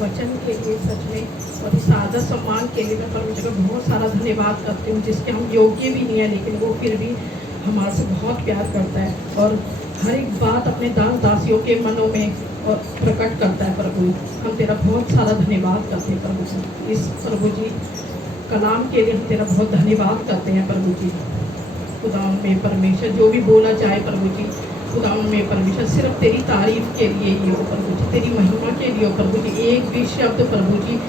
वचन के लिए सच में और इस आदर सम्मान के लिए मैं परमेश्वर का बहुत सारा धन्यवाद करती हूँ, जिसके हम योग्य भी नहीं है, लेकिन वो फिर भी हमारे से बहुत प्यार करता है और हर एक बात अपने दास दासियों के मनों में और प्रकट करता है। प्रभु, हम तेरा बहुत सारा धन्यवाद करते हैं प्रभु जी। इस प्रभु जी कलाम के लिए हम तेरा बहुत धन्यवाद करते हैं प्रभु जी। खुदावन में परमेश्वर जो भी बोला जाए प्रभु जी, खुदावन में परमेश्वर सिर्फ तेरी तारीफ के लिए ही हो प्रभु जी, तेरी महिमा के लिए हो प्रभु जी। एक भी शब्द प्रभु जी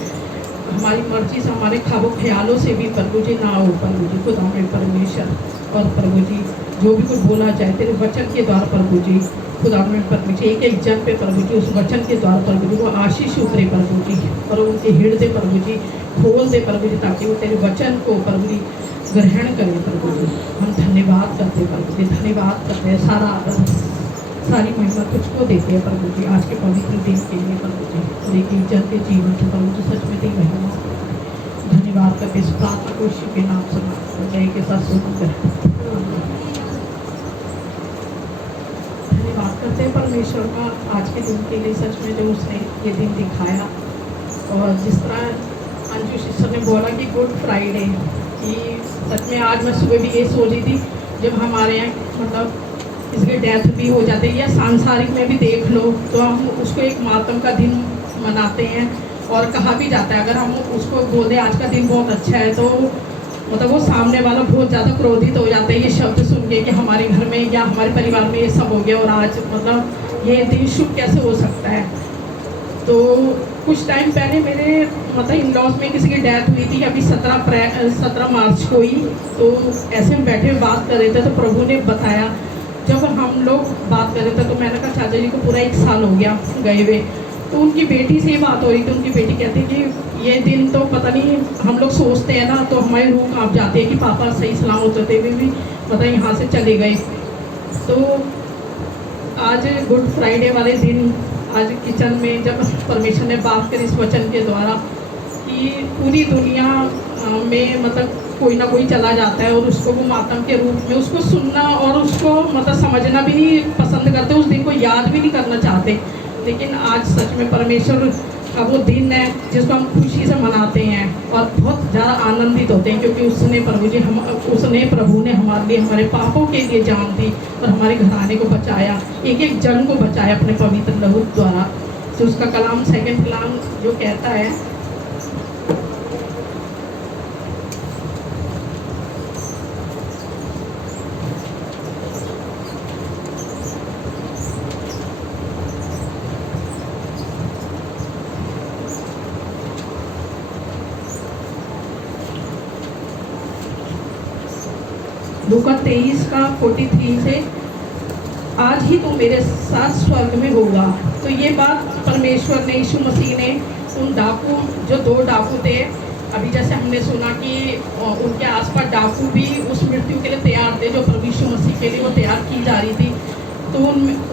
हमारी मर्जी से, हमारे ख्वाबों ख्यालों से भी प्रभु जी ना हो प्रभु जी। खुदावन में परमेश्वर और प्रभु जी जो भी कुछ बोला जाए तेरे वचन के द्वारा प्रभु जी, खुदावन में परमेश्वर एक एक जन पे प्रभु जी उस वचन के द्वारा प्रभु जी वो आशीष उतरे प्रभु जी, और उनके हृदय प्रभु जी खोल दे प्रभु जी, ताकि वो तेरे वचन को प्रभु जी ग्रहण करें प्रभु जी। हम धन्यवाद करते प्रभु जी, धन्यवाद करते हैं। सारा सारी महिमा तुझको देते हैं प्रभु जी, आज के पवित्र दिन के लिए प्रभु जी, और एक एक जन के जीवन से प्रभु जी सच में तेरी महिमा। धन्यवाद करते इस प्रार्थना को यीशु के नाम से जय के साथ सुनकर धन्यवाद करते हैं परमेश्वर का आज के दिन के लिए, सच में जो उसने ये दिन दिखाया। और जिस तरह अंजू सिस्टर ने बोला कि गुड फ्राइडे, कि सच में आज मैं सुबह भी ये सोच रही थी, जब हमारे यहाँ मतलब इसके डेथ भी हो जाते हैं या सांसारिक में भी देख लो तो हम उसको एक मातम का दिन मनाते हैं, और कहा भी जाता है अगर हम उसको बोले आज का दिन बहुत अच्छा है तो मतलब वो सामने वाला बहुत ज़्यादा क्रोधित हो जाता है ये शब्द सुन के कि हमारे घर में या हमारे परिवार में ये सब हो गया और आज मतलब ये दिन शुभ कैसे हो सकता है। तो कुछ टाइम पहले मेरे मतलब इन लॉज में किसी की डेथ हुई थी, अभी 17 मार्च को ही। तो ऐसे हम बैठे हुए बात कर रहे थे तो प्रभु ने बताया, जब हम लोग बात कर रहे थे तो मैंने कहा चाचा जी को पूरा 1 साल हो गया गए हुए। तो उनकी बेटी से ही बात हो रही थी, उनकी बेटी कहती कि ये दिन तो पता नहीं, हम लोग सोचते हैं ना तो हमारी रूह काँप जाती है कि पापा सही सलामत होते हुए भी मतलब यहाँ से चले गए। तो आज गुड फ्राइडे वाले दिन आज किचन में जब परमेश्वर ने बात करी इस वचन के द्वारा कि पूरी दुनिया में मतलब कोई ना कोई चला जाता है और उसको वो मातम के रूप में उसको सुनना और उसको मतलब समझना भी नहीं पसंद करते, उस दिन को याद भी नहीं करना चाहते। लेकिन आज सच में परमेश्वर का वो दिन है जिसको हम खुशी से मनाते हैं और बहुत ज़्यादा आनंदित होते हैं, क्योंकि उसने प्रभु ने हमारे लिए हमारे पापों के लिए जान दी और हमारे घराने को बचाया, एक एक जन को बचाया अपने पवित्र लहू द्वारा। तो उसका कलाम 2 कलाम जो कहता है, लूका 23 का 43 से, आज ही तो मेरे साथ स्वर्ग में होगा। तो ये बात परमेश्वर ने, यीशु मसीह ने उन डाकू, जो 2 डाकू थे, अभी जैसे हमने सुना कि उनके आसपास डाकू भी उस मृत्यु के लिए तैयार थे जो प्रभु यीशु मसीह के लिए वो तैयार की जा रही थी। तो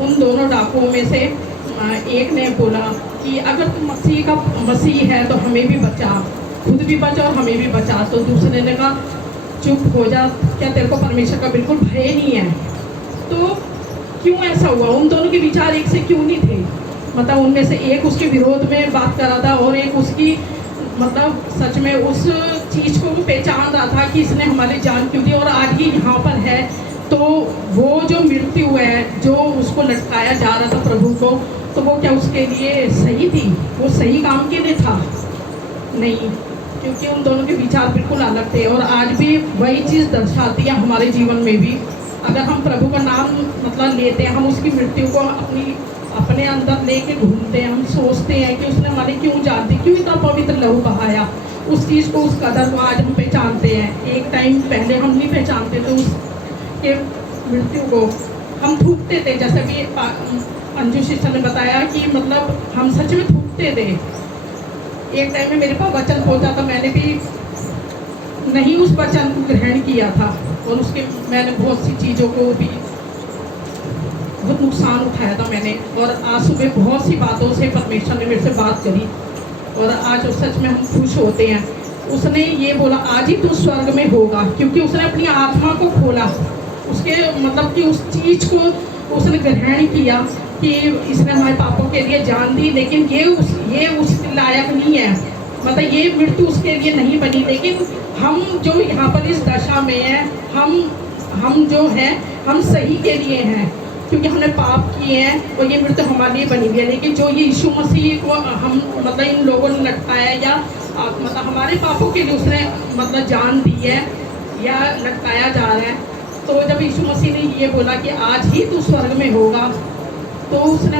उन दोनों डाकुओं में से एक ने बोला कि अगर तुम मसीह है तो हमें भी बचा, खुद भी बचा और हमें भी बचा। तो दूसरे ने कहा चुप हो जा, क्या तेरे को परमेश्वर का बिल्कुल भय नहीं है? तो क्यों ऐसा हुआ? उन दोनों के विचार एक से क्यों नहीं थे? मतलब उनमें से एक उसके विरोध में बात कर रहा था और एक उसकी मतलब सच में उस चीज़ को वो पहचान रहा था कि इसने हमारी जान क्यों दी और आज ये यहाँ पर है। तो वो जो मृत्यु है, जो उसको लटकाया जा रहा था प्रभु को, तो वो क्या उसके लिए सही थी? वो सही काम के लिए था? नहीं, क्योंकि उन दोनों के विचार बिल्कुल अलग थे। और आज भी वही चीज़ दर्शाती है हमारे जीवन में भी, अगर हम प्रभु का नाम मतलब लेते हैं, हम उसकी मृत्यु को अपने अंदर लेके घूमते हैं, हम सोचते हैं कि उसने हमारी क्यों जान दी, क्यों इतना पवित्र लहू बहाया, उस चीज़ को, उस कदर को आज हम पहचानते हैं। एक टाइम पहले हम नहीं पहचानते थे उसके मृत्यु को, हम थूकते थे। जैसे भी अंजू सिस्टर ने बताया कि मतलब हम सच में थूकते थे। एक टाइम में मेरे पास वचन पहुंचा था, मैंने भी नहीं उस वचन को ग्रहण किया था और उसके मैंने बहुत सी चीज़ों को भी बहुत नुकसान उठाया था मैंने। और आज सुबह बहुत सी बातों से परमेश्वर ने मेरे से बात करी और आज उस सच में हम खुश होते हैं। उसने ये बोला आज ही तू स्वर्ग में होगा, क्योंकि उसने अपनी आत्मा को खोला, उसके मतलब कि उस चीज़ को उसने ग्रहण किया कि इसने हमारे पापों के लिए जान दी, लेकिन ये उस लायक नहीं है, मतलब ये मृत्यु उसके लिए नहीं बनी। लेकिन हम जो यहाँ पर इस दशा में हैं, हम जो हैं हम सही के लिए हैं, क्योंकि हमने पाप किए हैं और ये मृत्यु हमारे लिए बनी हुई है। लेकिन जो ये यीशु मसीह को हम मतलब इन लोगों ने लटकाया या मतलब हमारे पापों के लिए उसने मतलब जान दी है या लटकाया जा रहा है, तो जब यीशु मसीह ने ये बोला कि आज ही तू स्वर्ग में होगा, तो उसने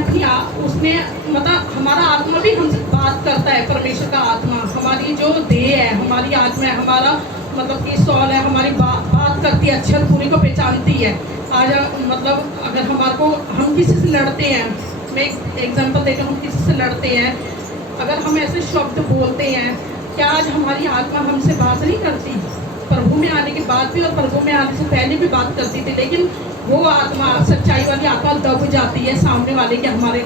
मतलब हमारा आत्मा भी हमसे बात करता है। परमेश्वर का आत्मा, हमारी जो देह है, हमारी आत्मा है, हमारा मतलब कि सॉल है, हमारी बात करती है, अच्छे और बुरे को पहचानती है। आज मतलब अगर हमारे को हम किसी से लड़ते हैं, मैं एक एग्जांपल देती हूँ, हम किसी से लड़ते हैं, अगर हम ऐसे शब्द बोलते हैं, क्या आज हमारी आत्मा हमसे बात नहीं करती? प्रभु में आने के बाद भी और प्रभु में आने से पहले भी बात करती थी, लेकिन वो आत्मा, सच्चाई वाली आत्मा दब जाती है सामने वाले के। हमारे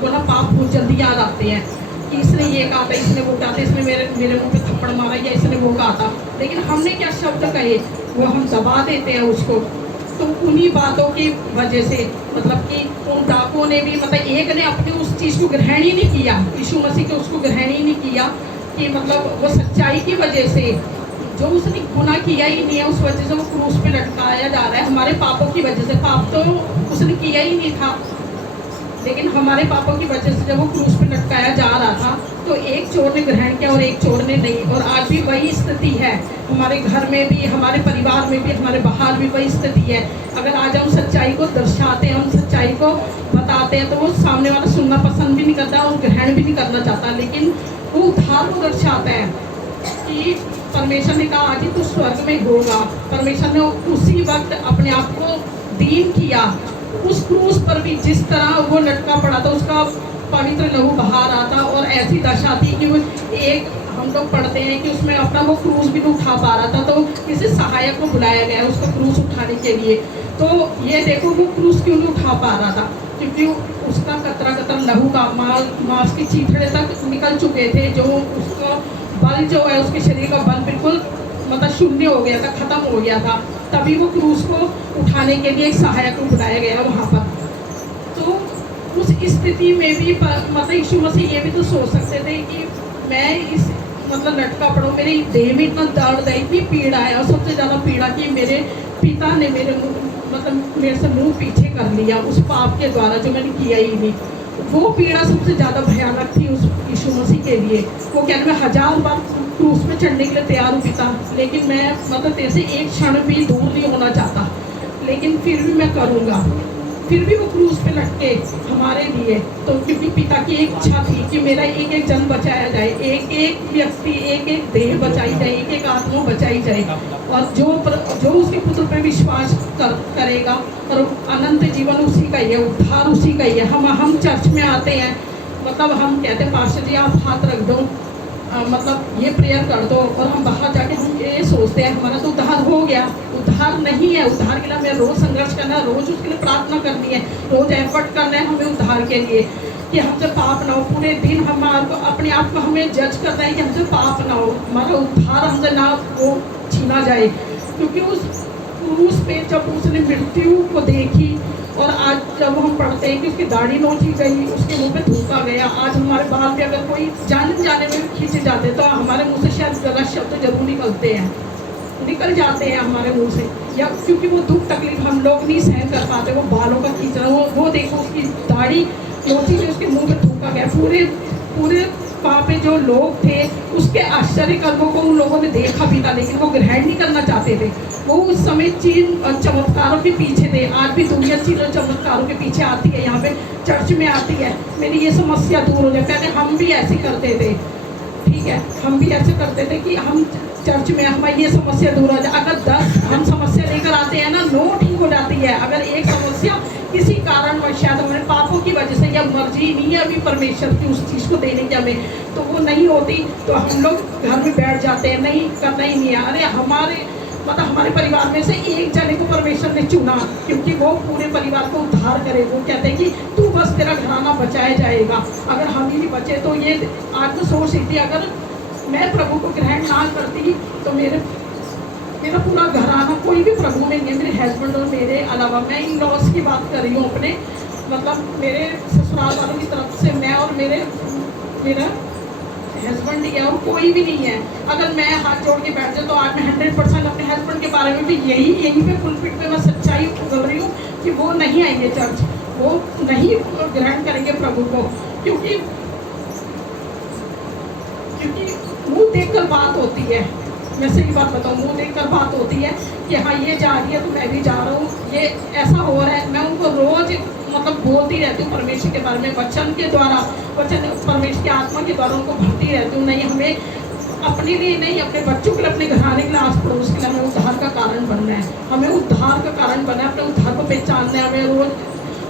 को ना पाप बहुत जल्दी याद आते हैं कि इसने ये कहा था, इसने वो कहा था, इसने मेरे मुंह पे थप्पड़ मारा या इसने वो कहा था, लेकिन हमने क्या शब्द कहे वो हम दबा देते हैं उसको। तो उन्हीं बातों की वजह से मतलब कि उन डाकुओं ने भी मतलब एक ने अपनी उस चीज़ को ग्रहण ही नहीं किया, यीशु मसीह को उसको ग्रहण ही नहीं किया कि मतलब वो सच्चाई की वजह से जो उसने गुनाह किया ही नहीं है, उस वजह से वो क्रूस पे लटकाया जा रहा है। हमारे पापों की वजह से, पाप तो उसने किया ही नहीं था, लेकिन हमारे पापों की वजह से जब वो क्रूस पे लटकाया जा रहा था, तो एक चोर ने ग्रहण किया और एक चोर ने नहीं। और आज भी वही स्थिति है, हमारे घर में भी, हमारे परिवार में भी, हमारे बाहर भी वही स्थिति है। अगर आज हम सच्चाई को दर्शाते हैं, हम सच्चाई को बताते हैं, तो वो सामने वाला सुनना पसंद भी नहीं करता और ग्रहण भी नहीं करना चाहता। लेकिन वो उद्धार को दर्शाता है कि परमेश्वर ने कहा आज ही तो स्वर्ग में होगा। परमेश्वर ने उसी वक्त अपने आप को दीन किया, उस क्रूस पर भी जिस तरह वो लटका पड़ा था, उसका पवित्र लहू बहा रहा था, और ऐसी दशा थी कि वो एक, हम लोग पढ़ते हैं कि उसमें अपना वो क्रूस भी नहीं उठा पा रहा था, तो किसी सहायक को बुलाया गया उसका क्रूस उठाने के लिए। तो ये देखो वो क्रूस क्यों नहीं उठा पा रहा था, क्योंकि उसका कतरा कतरा लहू का मांस की चीथड़े तक निकल चुके थे, जो उसका बल जो है, उसके शरीर का बल बिल्कुल मतलब शून्य हो गया था, खत्म हो गया था। तभी वो क्रूस को उठाने के लिए एक सहायक को बुलाया गया वहाँ पर। तो उस स्थिति में भी मतलब यीशु मसीह ये भी तो सोच सकते थे कि मैं इस मतलब लटका पड़ा, मेरे देह में इतना दर्द है, इतनी पीड़ा है, और सबसे ज़्यादा पीड़ा कि मेरे पिता ने मेरे से मुँह पीछे कर लिया उस पाप के द्वारा जो मैंने किया ही नहीं। वो पीड़ा सबसे ज़्यादा भयानक थी उस यीशु मसीह के लिए। वो कहते मैं 1000 बार क्रूस पे चढ़ने के लिए तैयार हूँ पिता, लेकिन मैं मतलब तेरे से एक क्षण भी दूर नहीं होना चाहता, लेकिन फिर भी मैं करूँगा। फिर भी वो क्रूस पे लटके हमारे लिए, तो क्योंकि पिता की एक इच्छा थी कि मेरा एक एक जन बचाया जाए, एक एक व्यक्ति, एक एक देह बचाई जाए, एक एक आत्मा बचाई जाए, और जो उसके पुत्र पे विश्वास करेगा और अनंत जीवन उसी का ही है, उद्धार उसी का ही है। हम चर्च में आते हैं, मतलब हम कहते हैं पास्टर जी आप हाथ रख दो, मतलब ये प्रेयर कर दो, और हम बाहर जाके हम ये सोचते हैं हमारा तो उद्धार हो गया। उद्धार नहीं है। उद्धार के लिए हमें रोज़ संघर्ष करना है, रोज़ उसके लिए प्रार्थना करनी है, रोज़ एफर्ट करना है हमें उद्धार के लिए कि हमसे पाप ना हो। पूरे दिन हमारे को अपने आप को हमें जज करना है कि हमसे पाप ना हो, हमारा उद्धार हमसे ना वो छीना जाए। क्योंकि उस पे जब उसने मृत्यु को देखी, और आज जब हम पढ़ते हैं कि उसकी दाढ़ी नोची गई, उसके मुंह पे थूका गया। आज हमारे बाल भी अगर कोई जाने में खींचे जाते तो हमारे मुंह से शायद गलत शब्द जरूर निकल जाते हैं हमारे मुंह से, या क्योंकि वो दुख तकलीफ हम लोग नहीं सहन कर पाते। वो बालों का खींचना, वो देखो उसकी दाढ़ी नोची गई, उसके मुँह पे थूका गया। पूरे वहाँ पे जो लोग थे उसके आश्चर्य कर्मों को उन लोगों ने देखा भी था, लेकिन वो ग्रहण नहीं करना चाहते थे। वो उस समय चीन चमत्कारों के पीछे थे। आज भी दुनिया चीन और चमत्कारों के पीछे आती है, यहाँ पे चर्च में आती है, मेरी ये समस्या दूर हो जाए। पहले हम भी ऐसे करते थे, ठीक है, हम भी ऐसे करते थे कि हम चर्च में हमारी ये समस्या दूर हो जाए। अगर 10 हम समस्या लेकर आते हैं ना, 9 ठीक हो जाती है। अगर एक समस्या किसी कारण शायद हमारे पापों की वजह से, या मर्जी नहीं है अभी परमेश्वर की उस चीज़ को देने की हमें, तो वो नहीं होती, तो हम लोग घर में बैठ जाते हैं, नहीं करना ही नहीं है। अरे हमारे परिवार में से एक जने को परमेश्वर ने चुना, क्योंकि वो पूरे परिवार को उद्धार करे। वो कहते हैं कि तू बस तेरा घराना बचाया जाएगा। अगर हम ही नहीं बचे तो ये आज तो सोच रही थी, अगर मैं प्रभु को ग्रहण ना करती तो मेरा पूरा घराना, कोई भी प्रभु में नहीं है, मेरे हस्बैंड और मेरे अलावा, मैं इन लॉस की बात कर रही हूँ अपने, मतलब मेरे ससुराल वालों की तरफ से मैं और मेरा हस्बैंड ही है और कोई भी नहीं है। अगर मैं हाथ जोड़ के बैठ जाऊँ तो आज मैं 100% अपने हस्बैंड के बारे में भी यही पे पुलपिट पे मैं सच्चाई बोल रही हूँ कि वो नहीं आएंगे चर्च, वो नहीं ग्रहण करेंगे प्रभु को, क्योंकि मुंह देखकर बात होती है। मैं सही बात बताऊँ, मुंह देखकर बात होती है कि हाँ ये जा रही है तो मैं भी जा रहा हूँ, ये ऐसा हो रहा है। मैं उनको रोज मतलब बोलती रहती हूँ परमेश्वर के बारे में, वचन के द्वारा, वचन परमेश्वर की आत्मा के द्वारा उनको भरती रहती हूँ। नहीं, हमें अपने लिए नहीं, अपने बच्चों के लिए, अपने घराने के लिए, आस पड़ोस के लिए हमें उद्धार का कारण बनना है। हमें उद्धार का कारण बनना है, अपने उद्धार को पहचानना है। हमें रोज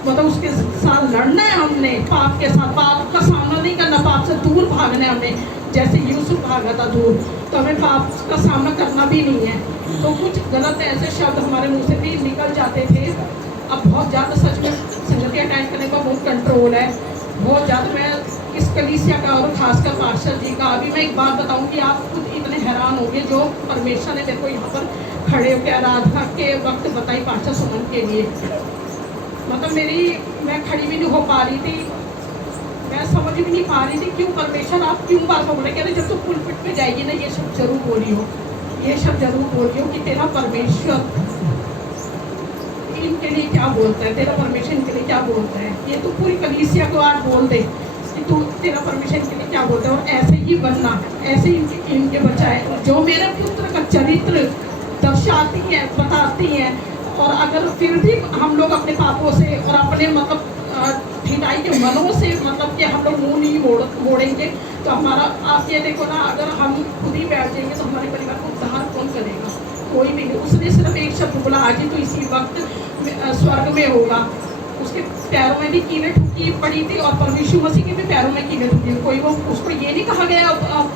मतलब उसके साथ लड़ना है, हमने पाप के साथ, पाप का सामना नहीं करना, पाप से दूर भागना है हमें, जैसे यूसुफ भागा था दूर। तो हमें पाप का सामना करना भी नहीं है। तो कुछ गलत ऐसे शब्द हमारे मुंह से भी निकल जाते थे। अब बहुत ज़्यादा सच में संगति अटैक करने का बहुत कंट्रोल है, बहुत ज़्यादा। मैं इस कलीसिया का और खासकर पास्टर जी का, अभी मैं एक बात बताऊं कि आप खुद इतने हैरान होंगे जो परमेश्वर ने मेरे को यहाँ पर खड़े होकर आराधना के वक्त बताई पास्टर सुमन के लिए। मतलब मैं खड़ी भी नहीं हो पा रही थी, मैं समझ भी नहीं पा रही थी क्यों परमेश्वर आप क्यों बार बोल रहे। कहते जब तुम पुलपिट पे जाएगी ना ये सब जरूर बोली हो, ये सब जरूर बोली हो कि तेरा परमेश्वर इनके लिए क्या बोलता है, तेरा परमेश्वर इनके लिए क्या बोलता है। ये तो पूरी कलीसिया को आज बोल दे कि तू तेरा परमेश्वर इनके लिए क्या बोलता है, और ऐसे ही बनना, ऐसे ही इनके बचाए जो मेरे पुत्र का चरित्र दर्शाती है, बताती हैं। और अगर फिर भी हम लोग अपने पापों से और अपने मतलब ढिलाई के मनों से मतलब कि हम लोग मुंह नहीं मोड़ेंगे तो हमारा, आप ये देखो ना, अगर हम खुद ही बैठ जाएंगे तो हमारे परिवार को उद्धार कौन करेगा, कोई भी नहीं। उसने सिर्फ एक शब्द बोला, आज ही तो इसी वक्त स्वर्ग में होगा। उसके पैरों में भी कीलें ठुकी पड़ी थी और परमेश्वर मसीह के भी पैरों में कीलें ठुकी। कोई वो उसको ये नहीं कहा गया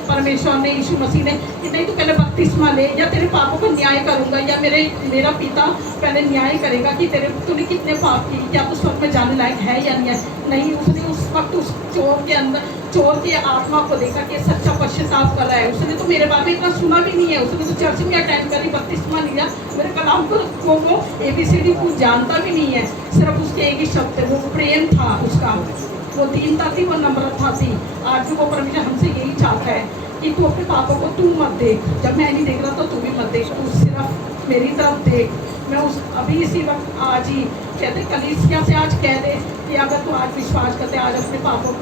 परमेश्वर ने, यीशु मसीह ने, कि नहीं तू पहले बपतिस्मा ले या तेरे पापों का न्याय करूंगा, या मेरा पिता पहले न्याय करेगा कि तूने कितने पाप किए, क्या तू स्वर्ग में जाने लायक है या नहीं है। नहीं, उसने उस वक्त उस चोर की आत्मा को देखा कि सच्चा पश्चाताप कर रहा है। उसने तो मेरे बारे में इतना सुना भी नहीं है, उसने तो चर्च में अटेंड करी, बपतिस्मा लिया, मेरे कलाम को वो ABCD कुछ जानता भी नहीं है। सिर्फ उसके एक ही शब्द थे, वो प्रेम था उसका, वो दीनता थी, वो नम्रता थी। आज भी वो परमेश्वर हमसे यही चाहता है कि तू अपने पापों को तू मत देख, जब मैं नहीं देख रहा तो तू भी मत देख, तू सिर्फ मेरी तरफ देख। मैं उस अभी इसी वक्त आज ही कहते कलीसिया से आज कह दे कि अगर तू आज विश्वास करते, आज अपने पापों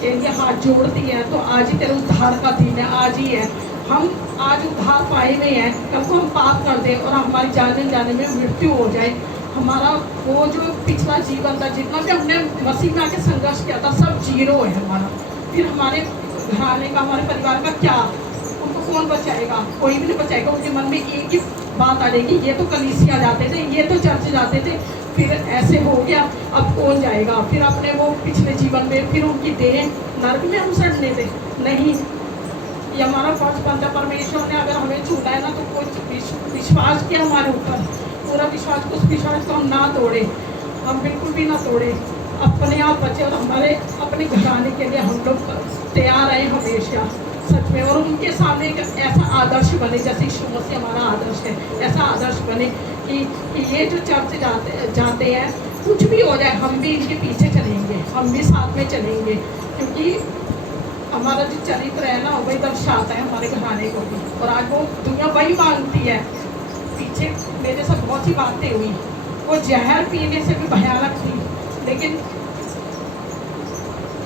के लिए हाथ जोड़ती है तो आज ही तेरे उद्धार का दिन है, आज ही है। हम आज उद्धार पाए हुए हैं, कल को हम पाप कर दें और हमारी जाने में मृत्यु हो जाए, हमारा वो जो पिछला जीवन था, जितना भी हमने मसीह में आके संघर्ष किया था, सब जीरो है हमारा। फिर हमारे घराने का, हमारे परिवार का क्या, उनको कौन बचाएगा, कोई भी नहीं बचाएगा। उनके मन में एक ही बात आ जाएगी, ये तो कलीसिया जाते थे, ये तो चर्च जाते थे, फिर ऐसे हो गया, अब कौन जाएगा। फिर अपने वो पिछले जीवन में फिर उनकी देह नर्क में हम सड़ने थे। नहीं, ये हमारा फर्ज बनता। परमेश्वर ने अगर हमें छूटा है ना तो कोई विश्वास किया हमारे ऊपर, पूरा विश्वास, उस विश्वास को हम ना तोड़े, हम बिल्कुल भी ना तोड़े, अपने आप बचे और हमारे अपने घराने के लिए हम लोग तैयार रहे हमेशा, सच में। और उनके सामने एक ऐसा आदर्श बने, जैसे यीशु मसीह हमारा आदर्श है, ऐसा आदर्श बने कि ये जो चर्च जाते हैं, कुछ भी हो जाए हम भी इनके पीछे चलेंगे, हम भी साथ में चलेंगे, क्योंकि हमारा जो चरित्र है ना वही दर्शाता है हमारे घराने को भी। और आज वो दुनिया वही मांगती है। पीछे मेरे साथ बहुत सी बातें हुई, वो जहर पीने से भी भयानक थी, लेकिन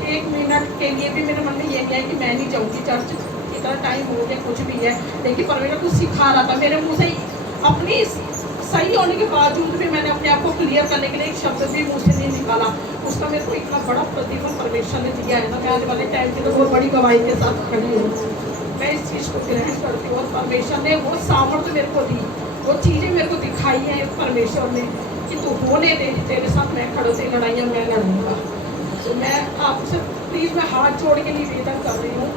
1 मिनट के लिए भी मेरे मन में ये नहीं है कि मैं नहीं जाऊँगी चर्च, इतना टाइम हो गया, कुछ भी है। लेकिन परमेश्वर कुछ सिखा रहा था मेरे मुँह से, अपनी सही होने के बावजूद भी मैंने अपने आप को क्लियर करने के लिए एक शब्द भी मुँह से नहीं निकाला। उसका मेरे को इतना बड़ा प्रतिफल परमेश्वर ने दिया है ना, मैं आने वाले टाइम के लिए बहुत बड़ी गवाही के साथ खड़ी हूँ। मैं इस चीज़ को ग्रहण करती हूँ और परमेश्वर ने वो सामर्थ्य मेरे को दी, वो चीज़ें मेरे को दिखाई हैं परमेश्वर ने कि तू होने दे, तेरे साथ मैं खड़े थे, लड़ाइयाँ मैं लड़ूँगा। तो मैं आपसे प्लीज़ मैं हाथ जोड़ के निवेदन कर रही हूँ,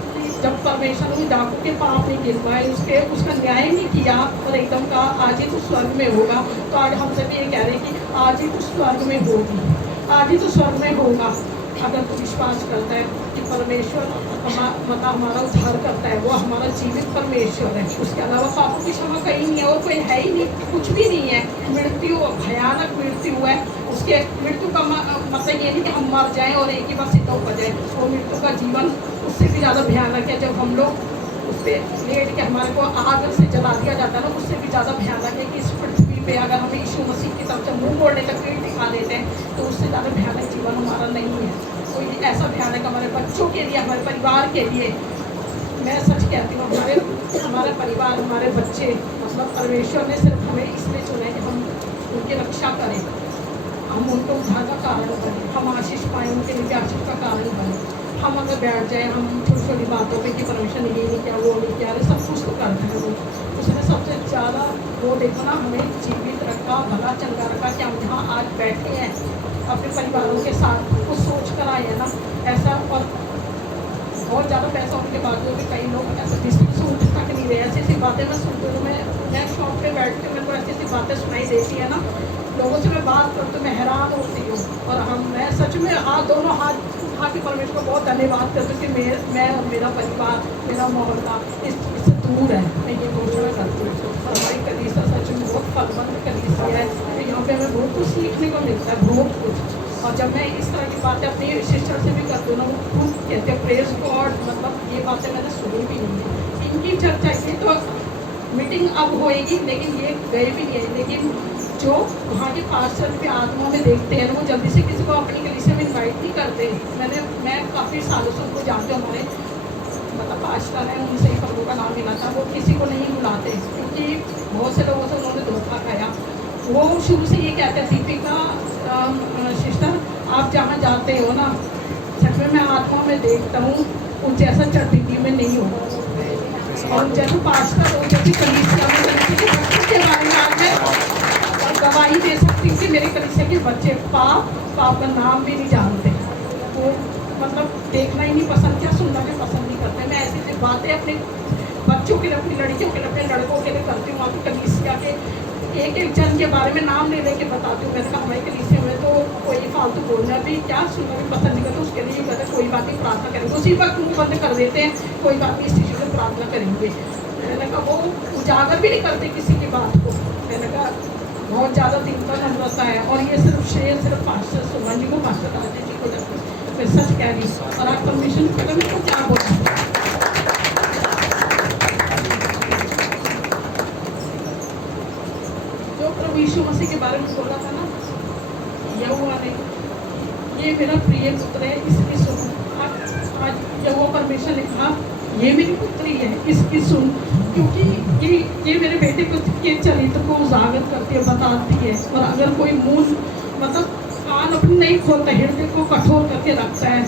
जब परमेश्वर ने डाकू के पाप नहीं गिनवाए, उसका न्याय नहीं किया और एकदम कहा आज ही तो स्वर्ग में होगा, तो आज हमसे भी ये कह रहे हैं कि आज ही तो स्वर्ग में होगी, आज ही तो स्वर्ग में होगा। अगर तू विश्वास करता है कि परमेश्वर हमारा उद्धार करता है, वो हमारा जीवित परमेश्वर है, उसके अलावा पापों की क्षमा कहीं नहीं है और कोई है ही नहीं, कुछ भी नहीं है। मृत्यु, भयानक मृत्यु है, उसके उसके मृत्यु का मतलब ये नहीं कि हम मर जाएं और एक ही बार सीधा ऊपर जाए, वो मृत्यु का जीवन उससे भी ज़्यादा भयानक है। जब हम लोग उस पर लेट के हमारे को आग से जला दिया जाता है ना, उससे भी ज़्यादा भयानक है कि इस पृथ्वी पे अगर हमें यीशु मसीह की तरफ से मुँह मोड़ने तक पेट दिखा देते हैं तो उससे ज़्यादा भयानक जीवन हमारा नहीं है। कोई ऐसा भयानक हमारे बच्चों के लिए, हमारे परिवार के लिए, मैं सच कहती हूँ, हमारा परिवार, हमारे बच्चे, मतलब परमेश्वर ने सिर्फ हमें इसलिए चुना है कि हम उनकी रक्षा करें, हम उनको उद्धार का कारण बने, हम आशीष पाएँ, उनके लिए आशीष का कारण बने। हम अगर बैठ जाए हम छोटी छोटी बातों पे कि परमेश्वर ये नहीं किया, वो नहीं किया, अरे सब कुछ तो करते हैं वो। उसने सबसे ज़्यादा वो देखो ना, हमें जीवित रखा, भला चंगा रखा कि हम जहाँ आज बैठे हैं अपने परिवारों के साथ, कुछ सोच कर आए हैं ना ऐसा। और बहुत ज़्यादा पैसा होने के बावजूद भी कई लोग ऐसा डिस्ट्रिक्ट से उठ तक नहीं रहे। ऐसी ऐसी बातें मैं सुनती हूँ, मैं शॉप पे बैठ के मेरे को ऐसी ऐसी बातें सुनाई देती है ना, लोगों से मैं बात करती हूँ, मैं हैरान होती हूँ। और मैं सच में दोनों हाथ उठा के परमेश्वर को बहुत धन्यवाद करती हूँ कि मैं और मेरा परिवार, मेरा मोहल्ला इससे दूर है, मैं ये घोषणा करती हूँ। और हमारी कलीसिया सच में बहुत फलवंत कलीसिया है, तो यहाँ पे हमें बहुत कुछ सीखने को मिलता है, बहुत कुछ। और जब मैं इस तरह की बातें अपनी सिस्टर से भी करती हूँ ना, वो खुद कहते हैं प्रेज गॉड, मतलब ये बातें मैंने सुनी भी नहीं है। इनकी चर्चा ये तो मीटिंग अब होएगी, लेकिन ये गए भी नहीं है। लेकिन जो वहाँ के पास्टर भी आत्मा में देखते हैं ना, वो जल्दी से किसी को अपनी कलीसिया में इन्वाइट नहीं करते। मैं काफ़ी सालों से उनको जानती हूँ, हमारे मतलब पास्टर हैं, उनसे ही प्रभु का नाम मिला था, वो किसी को नहीं बुलाते क्योंकि बहुत से लोगों से उन्होंने धोखा खाया। वो शुरू से ये कहते हैं, दीपिका सिस्टर आप जहाँ जाते हो ना, सच में मैं आत्मा में देखता हूँ उन जैसा चटपटी में नहीं हो, और जैसे पास्टर हो, जैसे कलीसिया में कलीसिया के बच्चों के बारे में आज मैं और गवाही दे सकती हूँ कि मेरे कलीसिया के बच्चे पाप का नाम भी नहीं जानते, वो मतलब देखना ही नहीं पसंद किया, सुनना भी पसंद नहीं करते। मैं ऐसी ऐसी बातें अपने बच्चों के लिए, अपनी लड़कियों के लिए, अपने लड़कों के लिए करती हूँ। आपकी कलीसिया के एक एक जन के बारे में नाम ले लेके बताती हूँ। मैंने कहा हमारी कलीसिया में तो कोई फालतू बोलना भी क्या, सुनना भी पसंद नहीं करते, उसके लिए कहते कोई बात नहीं, प्रार्थना करेंगे, उसी वक्त मुँह बंद कर देते हैं, कोई बात नहीं, इस चीज़ में प्रार्थना करेंगे। मैंने कहा वो उजागर भी नहीं करते किसी की बात को। मैंने कहा बहुत ज़्यादा दिल का नम्रता है, और ये सिर्फ पास्टर सुमन जी को, पास्टर राजेश जी को लगता है, मैं सच कह रही हूँ। और आप परमिशन करें मेरे को क्या बोलूँ, जो प्रभु यीशु मसीह के बारे में बोला था ना, यहोवा ने, ये मेरा प्रिय पुत्र है, इसकी सुन। आज यहोवा परमेश्वर ने कहा ये मेरी पुत्री है, इसकी सुन, क्योंकि ये मेरे बेटे को के चरित्र को उजागर करती है, बताती है। और अगर कोई मुंह मतलब कान अपने नहीं खोलता, हृदय को कठोर करके रखता है,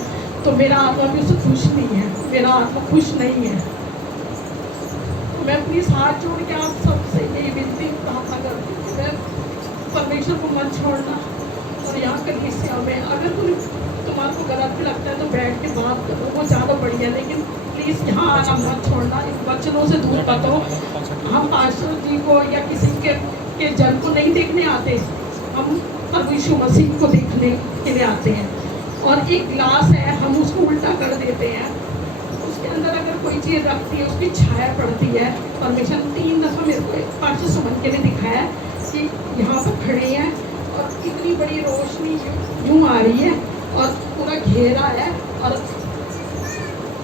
तो मेरा आत्मा भी उससे खुश नहीं है, मेरा आत्मा खुश नहीं है। तो मैं प्लीज़ हाथ जोड़ के आप सबसे यही विनती प्रार्थना करती हूँ, मैं परमेश्वर को मत छोड़ना। और यहाँ कलीसिया में अगर कोई तुम्हारे को गलत भी लगता है तो बैठ के बात करो, वो ज़्यादा बढ़िया, लेकिन प्लीज़ यहाँ आना मत छोड़ना, इन वचनों से दूर मत हो। हम पास्टर जी को या किसी के जन को नहीं देखने आते, हम प्रभु यीशु मसीह को देखने के लिए आते हैं। और एक गिलास है, हम उसको उल्टा कर देते हैं, उसके अंदर अगर कोई चीज़ रखती है उसकी छाया पड़ती है। परमेश्वर 3 दफ़ा मेरे को पास्टर सुमन के लिए दिखाया कि यहाँ पर खड़े हैं और इतनी बड़ी रोशनी यूँ आ रही है और पूरा घेरा है, और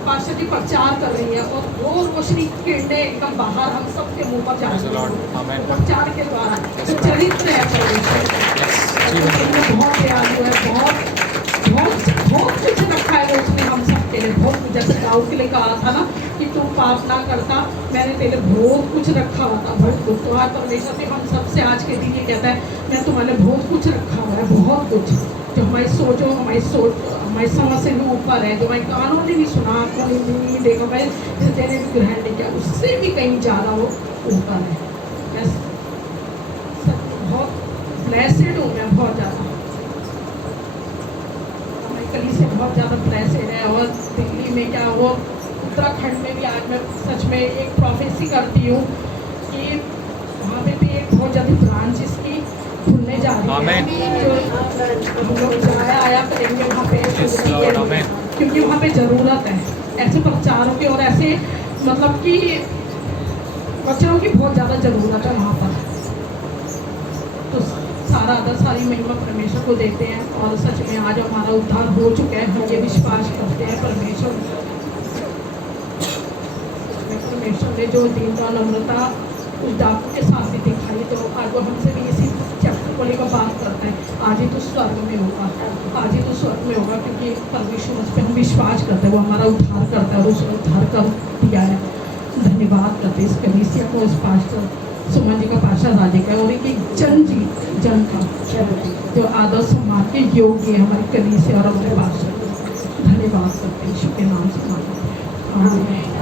पास्टर जी प्रचार कर रही है, और वो रोशनी किरणें एकदम बाहर हम सबके मुंह पर जा रही है प्रचार के द्वारा। तो चरित्र है बहुत दयालु है, बहुत कुछ रखा है उसने हम सब के लिए, बहुत। जैसे दाऊद के लिए कहा था ना कि तू पाप ना करता, मैंने तेरे बहुत कुछ रखा हुआ था, बहुत कुछ। तो आज परमेश्वर भी हम सबसे आज के दिन ये कहता है मैं तुम्हारे बहुत कुछ रखा हुआ है, बहुत कुछ जो हमारी हमारी समझ से भी ऊपर है, जो हमारे कानों ने नहीं सुना, आँखों ने नहीं देखा, भाई हृदय ने भी ग्रहण नहीं किया, उससे भी कहीं ज़्यादा वो ऊपर है। मैं बहुत ब्लेसेड हूँ, मैं बहुत ज़्यादा, हमारी कलीसिया बहुत ज़्यादा ब्लेसेड है। और दिल्ली में क्या, वो उत्तराखंड में भी आज मैं सच में एक प्रोफेसी करती हूँ कि वहाँ पे भी एक बहुत ज़्यादा ब्रांच इसकी खुलने जा रही है, जो हम लोग आया करेंगे वहाँ पे, क्योंकि वहाँ पे ज़रूरत है ऐसे प्रचारों की, और ऐसे मतलब कि बच्चों की बहुत ज़्यादा ज़रूरत है वहाँ पर। तो सारा आदर सारी महिमा परमेश्वर को देते हैं। और सच में आज हमारा उद्धार हो चुका है, हम ये विश्वास करते हैं। परमेश्वर ने जो दीनता नम्रता उस डाकू के साथ भी दिखाई, तो आज वो हमसे भी इसी चैप्टर को लेकर बात करता है। आज ही तो स्वर्ग में होगा, आज ही तो स्वर्ग में होगा, क्योंकि परमेश्वर उस पर हम विश्वास करते हैं, वो हमारा उद्धार करता है और उसने उद्धार कर दिया है। धन्यवाद करते हैं इस कलीसिया को, इस पास्टर सुमन जी का, पास्टर राजे का, और एक जन का जो आदर सम्मान के योग्य है हमारी कलीसिया और हमारे पास्टर। धन्यवाद करते हैं, यीशु के नाम से मांगते हैं, आमीन।